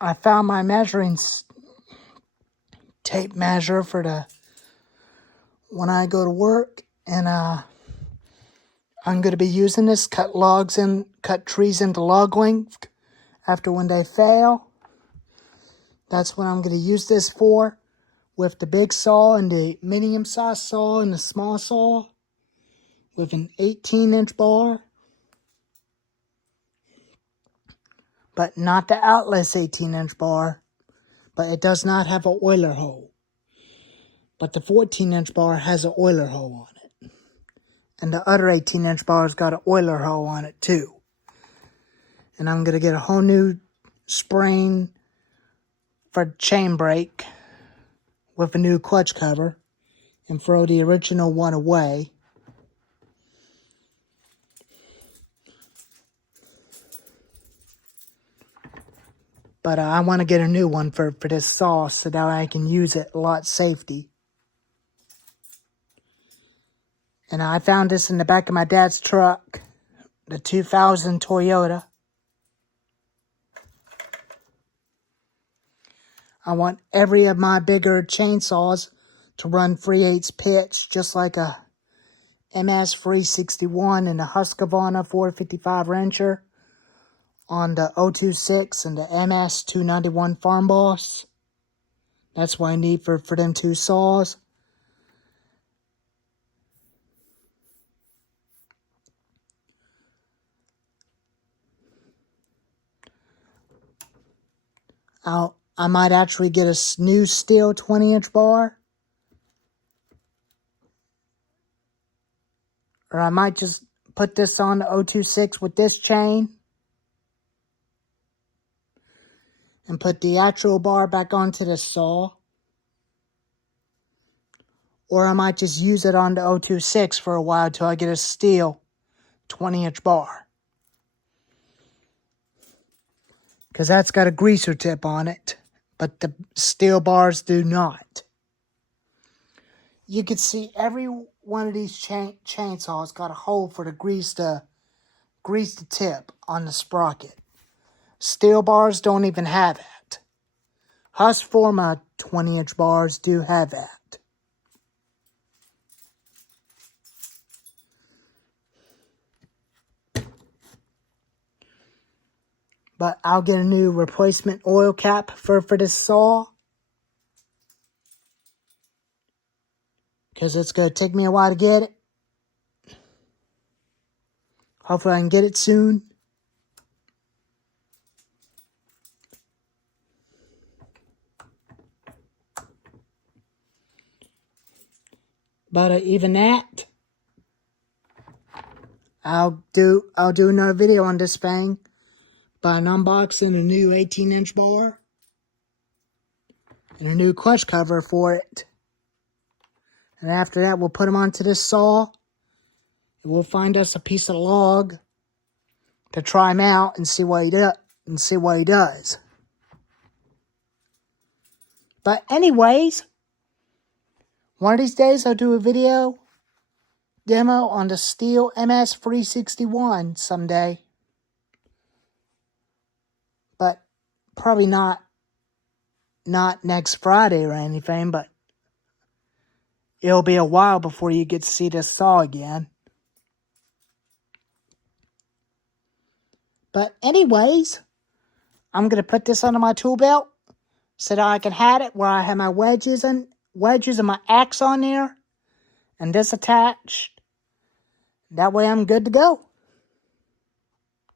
I found my measuring tape measure for when I go to work, and I'm going to be using this, cut trees into log length after when they fail. That's what I'm going to use this for, with the big saw and the medium-sized saw and the small saw with an 18-inch bar. But not the Atlas 18-inch bar, but it does not have an oiler hole. But the 14-inch bar has an oiler hole on it. And the other 18-inch bar's got an oiler hole on it too. And I'm going to get a whole new spring for chain brake with a new clutch cover and throw the original one away. But I want to get a new one for this saw so that I can use it a lot safety. And I found this in the back of my dad's truck, the 2000 Toyota. I want every of my bigger chainsaws to run 3/8 pitch, just like a MS 361 and a Husqvarna 455 wrencher on the 026 and the MS 291 Farm Boss. That's what I need for them two saws. I might actually get a new Stihl 20-inch bar. Or I might just put this on the 026 with this chain and put the actual bar back onto the saw. Or I might just use it on the 026 for a while till I get a Stihl 20-inch bar. Because that's got a greaser tip on it, but the Stihl bars do not. You can see every one of these chainsaws got a hole for the grease the tip on the sprocket. Stihl bars don't even have that. Husqvarna 20-inch bars do have that. But I'll get a new replacement oil cap for this saw. Because it's going to take me a while to get it. Hopefully I can get it soon. But even that, I'll do another video on this thing. By unboxing a new 18-inch bar and a new clutch cover for it. And after that, we'll put them onto this saw. And we'll find us a piece of log to try him out and see what he does. But anyways, one of these days I'll do a video demo on the Stihl MS 361 someday. But probably not next Friday or anything, but it'll be a while before you get to see this saw again. But anyways, I'm going to put this under my tool belt so that I can have it where I have my wedges and my axe on there and this attached. That way I'm good to go.